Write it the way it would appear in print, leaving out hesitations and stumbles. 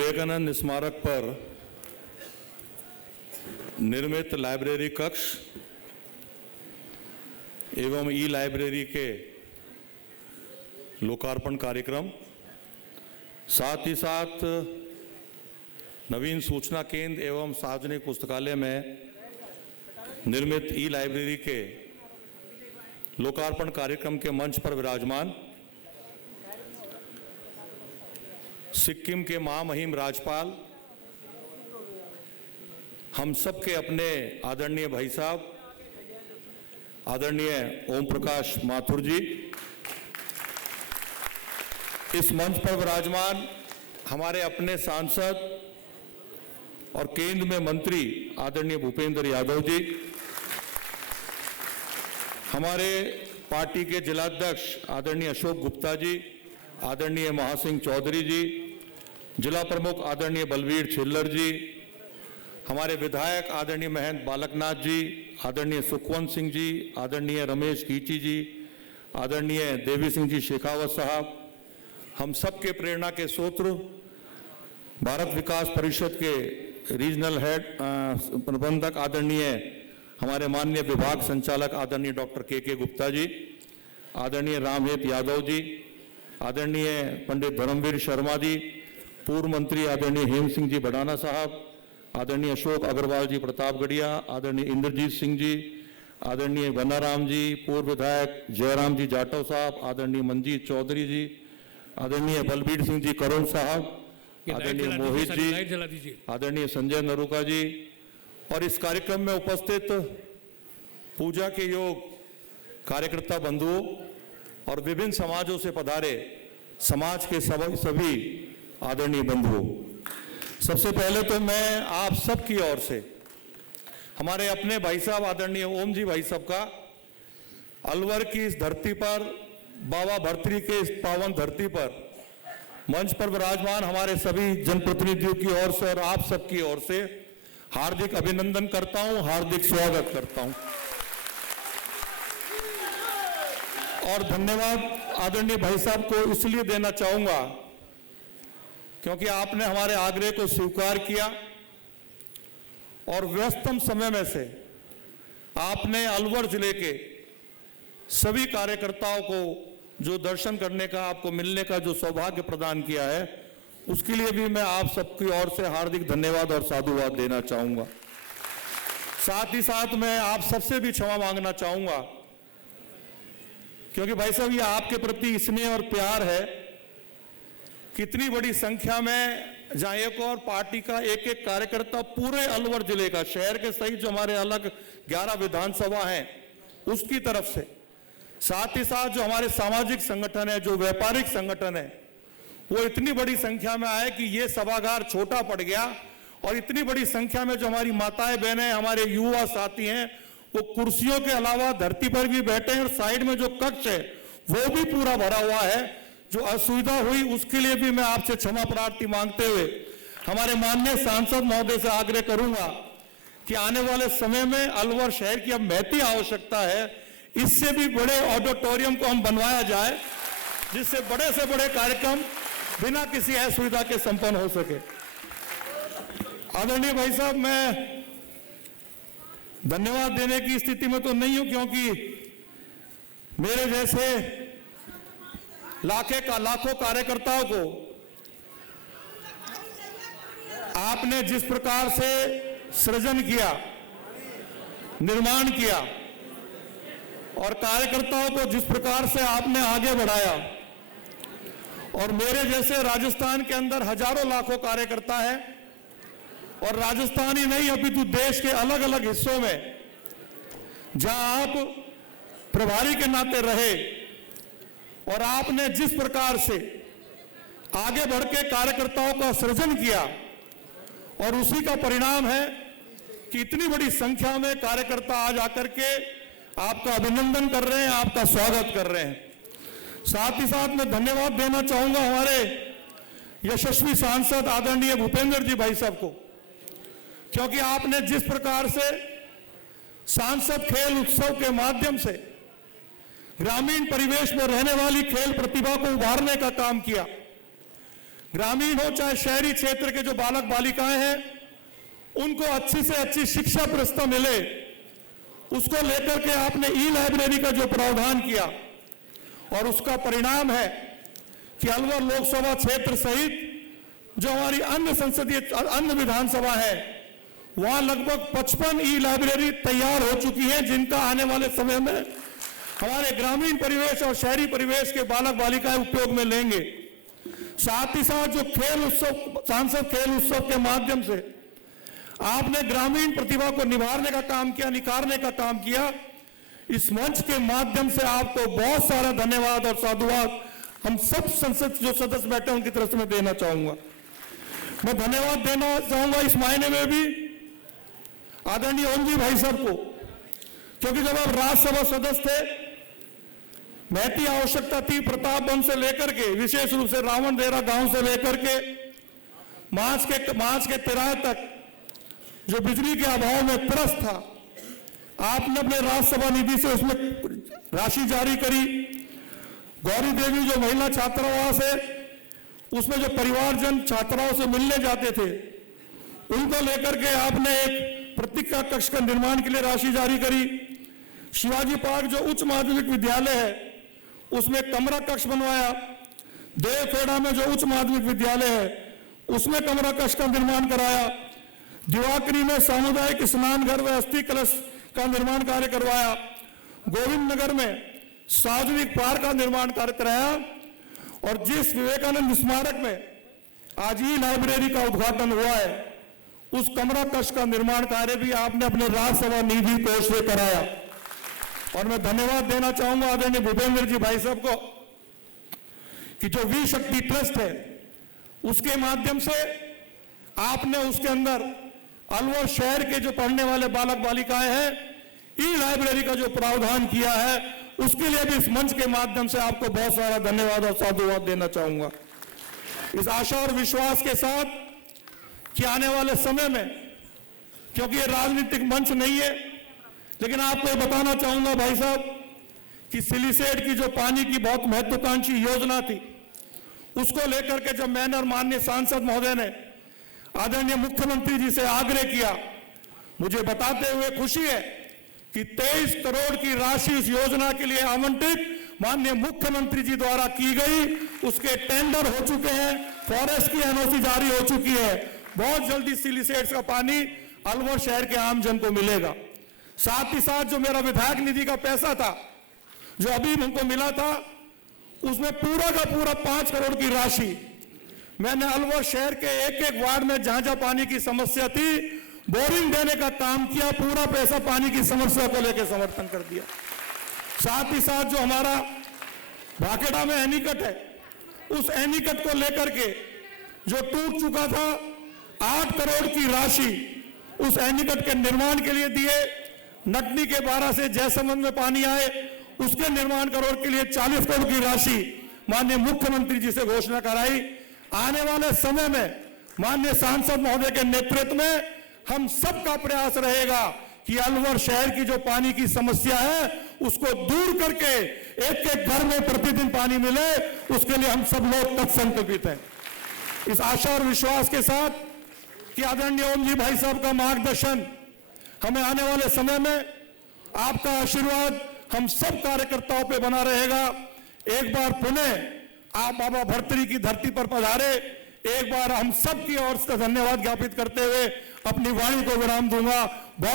विवेकानंद स्मारक पर निर्मित लाइब्रेरी कक्ष एवं ई लाइब्रेरी के लोकार्पण कार्यक्रम, साथ ही साथ नवीन सूचना केंद्र एवं सार्वजनिक पुस्तकालय में निर्मित ई लाइब्रेरी के लोकार्पण कार्यक्रम के मंच पर विराजमान सिक्किम के महामहिम राज्यपाल, हम सब के अपने आदरणीय भाई साहब आदरणीय ओम प्रकाश माथुर जी, इस मंच पर विराजमान हमारे अपने सांसद और केंद्र में मंत्री आदरणीय भूपेंद्र यादव जी, हमारे पार्टी के जिलाध्यक्ष आदरणीय अशोक गुप्ता जी, आदरणीय महासिंह चौधरी जी, जिला प्रमुख आदरणीय बलवीर छिल्लर जी, हमारे विधायक आदरणीय महेंद्र बालकनाथ जी, आदरणीय सुखवंत सिंह जी, आदरणीय रमेश कीची जी, आदरणीय देवी सिंह जी शेखावत साहब, हम सब के प्रेरणा के स्रोत भारत विकास परिषद के रीजनल हेड प्रबंधक आदरणीय हमारे माननीय विभाग संचालक आदरणीय डॉक्टर के गुप्ता जी, आदरणीय रामहेत यादव जी, आदरणीय पंडित धर्मवीर शर्मा जी, पूर्व मंत्री आदरणीय हेम सिंह जी बडाना साहब, आदरणीय अशोक अग्रवाल जी प्रतापगढ़िया, आदरणीय इंद्रजीत सिंह जी, आदरणीय बनाराम जी, पूर्व विधायक जयराम जी जाटव साहब, आदरणीय मंजीत चौधरी जी, आदरणीय बलबीर सिंह जी करोल साहब, आदरणीय मोहित जी, आदरणीय संजय नरूका जी, और इस कार्यक्रम में उपस्थित पूजा के योग कार्यकर्ता बंधुओं और विभिन्न समाजों से पधारे समाज के सभी आदरणीय बंधुओं, सबसे पहले तो मैं आप सब की ओर से हमारे अपने भाई साहब आदरणीय ओम जी भाई साहब का अलवर की इस धरती पर, बाबा भर्तृहरि के इस पावन धरती पर मंच पर विराजमान हमारे सभी जनप्रतिनिधियों की ओर से और आप सबकी ओर से हार्दिक अभिनंदन करता हूं, हार्दिक स्वागत करता हूं और धन्यवाद आदरणीय भाई साहब को इसलिए देना चाहूंगा क्योंकि आपने हमारे आग्रह को स्वीकार किया और व्यस्तम समय में से आपने अलवर जिले के सभी कार्यकर्ताओं को जो दर्शन करने का, आपको मिलने का जो सौभाग्य प्रदान किया है, उसके लिए भी मैं आप सबकी ओर से हार्दिक धन्यवाद और साधुवाद देना चाहूंगा। साथ ही साथ मैं आप सबसे भी क्षमा मांगना चाहूंगा क्योंकि भाई साहब ये आपके प्रति स्नेह और प्यार है, कितनी बड़ी संख्या में जहां एक और पार्टी का एक एक कार्यकर्ता पूरे अलवर जिले का, शहर के सहित जो हमारे अलग 11 विधानसभा हैं उसकी तरफ से, साथ ही साथ जो हमारे सामाजिक संगठन है, जो व्यापारिक संगठन है, वो इतनी बड़ी संख्या में आए कि ये सभागार छोटा पड़ गया और इतनी बड़ी संख्या में जो हमारी माताएं बहनें, हमारे युवा साथी हैं, वो कुर्सियों के अलावा धरती पर भी बैठे हैं और साइड में जो कक्ष है वो भी पूरा भरा हुआ है। जो असुविधा हुई उसके लिए भी मैं आपसे क्षमा प्रार्थी मांगते हुए हमारे माननीय सांसद महोदय से आग्रह करूंगा कि आने वाले समय में अलवर शहर की अब महती आवश्यकता है, इससे भी बड़े ऑडिटोरियम को हम बनवाया जाए जिससे बड़े से बड़े कार्यक्रम बिना किसी असुविधा के संपन्न हो सके। आदरणीय भाई साहब, मैं धन्यवाद देने की स्थिति में तो नहीं हूं क्योंकि मेरे जैसे लाखों कार्यकर्ताओं को आपने जिस प्रकार से सृजन किया, निर्माण किया और कार्यकर्ताओं को जिस प्रकार से आपने आगे बढ़ाया, और मेरे जैसे राजस्थान के अंदर हजारों लाखों कार्यकर्ता हैं और राजस्थान ही नहीं अपितु देश के अलग अलग हिस्सों में जहां आप प्रभारी के नाते रहे और आपने जिस प्रकार से आगे बढ़ के कार्यकर्ताओं का सृजन किया और उसी का परिणाम है कि इतनी बड़ी संख्या में कार्यकर्ता आज आकर के आपका अभिनंदन कर रहे हैं, आपका स्वागत कर रहे हैं। साथ ही साथ मैं धन्यवाद देना चाहूंगा हमारे यशस्वी सांसद आदरणीय भूपेंद्र जी भाई साहब को, क्योंकि आपने जिस प्रकार से सांसद खेल उत्सव के माध्यम से ग्रामीण परिवेश में रहने वाली खेल प्रतिभा को उभारने का काम किया, ग्रामीण हो चाहे शहरी क्षेत्र के जो बालक बालिकाएं हैं, उनको अच्छी से अच्छी शिक्षा प्रस्ताव मिले, उसको लेकर के आपने ई लाइब्रेरी का जो प्रावधान किया, और उसका परिणाम है कि अलवर लोकसभा क्षेत्र सहित जो हमारी अन्य विधानसभा है, वहां लगभग 55 ई लाइब्रेरी तैयार हो चुकी हैं, जिनका आने वाले समय में हमारे ग्रामीण परिवेश और शहरी परिवेश के बालक बालिकाएं उपयोग में लेंगे। साथ ही साथ जो खेल उत्सव, सांसद खेल उत्सव के माध्यम से आपने ग्रामीण प्रतिभा को निभारने का काम किया, निखारने का काम किया, इस मंच के माध्यम से आपको बहुत सारा धन्यवाद और साधुवाद हम सब संसद जो सदस्य बैठे उनकी तरफ से मैं देना चाहूंगा। मैं धन्यवाद देना चाहूंगा इस मायने में भी आदरणीय ओम जी भाई साहब को, क्योंकि जब आप राज्यसभा सदस्य थे, महती आवश्यकता थी प्रतापगंज से लेकर के, विशेष रूप से रावणदेरा गांव से लेकर के मांस के तिराहे तक जो बिजली के अभाव में त्रस्त था, आपने अपने राज्यसभा निधि से उसमें राशि जारी करी। गौरी देवी जो महिला छात्रावास है, उसमें जो परिवारजन छात्राओं से मिलने जाते थे, उनको लेकर के आपने एक प्रतीक्षा कक्ष का निर्माण के लिए राशि जारी करी। शिवाजी पार्क जो उच्च माध्यमिक विद्यालय है, उसमें कमरा कक्ष बनवाया। देवखेड़ा में जो उच्च माध्यमिक विद्यालय है, उसमें कमरा कक्ष का निर्माण कराया। दिवाकरी में सामुदायिक स्नान घर व अस्थि कलश का निर्माण कार्य करवाया। गोविंद नगर में सार्वजनिक पार्क का निर्माण कार्य कराया। और जिस विवेकानंद स्मारक में आज ही लाइब्रेरी का उद्घाटन हुआ है, उस कमरा कक्ष का निर्माण कार्य भी आपने अपने राज्यसभा निधि कोष से कराया। और मैं धन्यवाद देना चाहूंगा आदरणीय भूपेंद्र जी भाई साहब को कि जो वी शक्ति ट्रस्ट है, उसके माध्यम से आपने उसके अंदर अलवर शहर के जो पढ़ने वाले बालक बालिकाएं हैं, ई लाइब्रेरी का जो प्रावधान किया है, उसके लिए भी इस मंच के माध्यम से आपको बहुत सारा धन्यवाद और साधुवाद देना चाहूंगा। इस आशा और विश्वास के साथ कि आने वाले समय में, क्योंकि ये राजनीतिक मंच नहीं है, लेकिन आपको ये बताना चाहूंगा भाई साहब कि सिलीसेट की जो पानी की बहुत महत्वाकांक्षी योजना थी, उसको लेकर के जब मैंने और माननीय सांसद महोदय ने आदरणीय मुख्यमंत्री जी से आग्रह किया, मुझे बताते हुए खुशी है कि 23 करोड़ की राशि इस योजना के लिए आवंटित माननीय मुख्यमंत्री जी द्वारा की गई, उसके टेंडर हो चुके हैं, फॉरेस्ट की एनओसी जारी हो चुकी है। बहुत जल्दी सिलीसेट्स का पानी अलवर शहर के आम जन को मिलेगा। साथ ही साथ जो मेरा विधायक निधि का पैसा था, जो अभी हमको मिला था, उसमें पूरा का पूरा 5 करोड़ की राशि मैंने अलवर शहर के एक एक वार्ड में जहां जहां पानी की समस्या थी, बोरिंग देने का काम किया। पूरा पैसा पानी की समस्या को लेकर समर्थन कर दिया। साथ ही साथ जो हमारा भाखेड़ा में एनीकट है, उस एनीकट को लेकर के जो टूट चुका था, 8 करोड़ की राशि उस एनीकट के निर्माण के लिए दिए। नटनी के 12 से जयसमंद में पानी आए, उसके निर्माण करोड़ के लिए 40 करोड़ की राशि माननीय मुख्यमंत्री जी से घोषणा कराई। आने वाले समय में माननीय सांसद महोदय के नेतृत्व में हम सबका प्रयास रहेगा कि अलवर शहर की जो पानी की समस्या है, उसको दूर करके एक एक घर में प्रतिदिन पानी मिले, उसके लिए हम सब लोग तत्संकल्पित हैं। इस आशा और विश्वास के साथ कि आदरणीय ओम जी भाई साहब का मार्गदर्शन, हमें आने वाले समय में आपका आशीर्वाद हम सब कार्यकर्ताओं पे बना रहेगा। एक बार पुनः आप बाबा भर्तृहरि की धरती पर पधारे। एक बार हम सब की ओर से धन्यवाद ज्ञापित करते हुए अपनी वाणी को विराम दूंगा।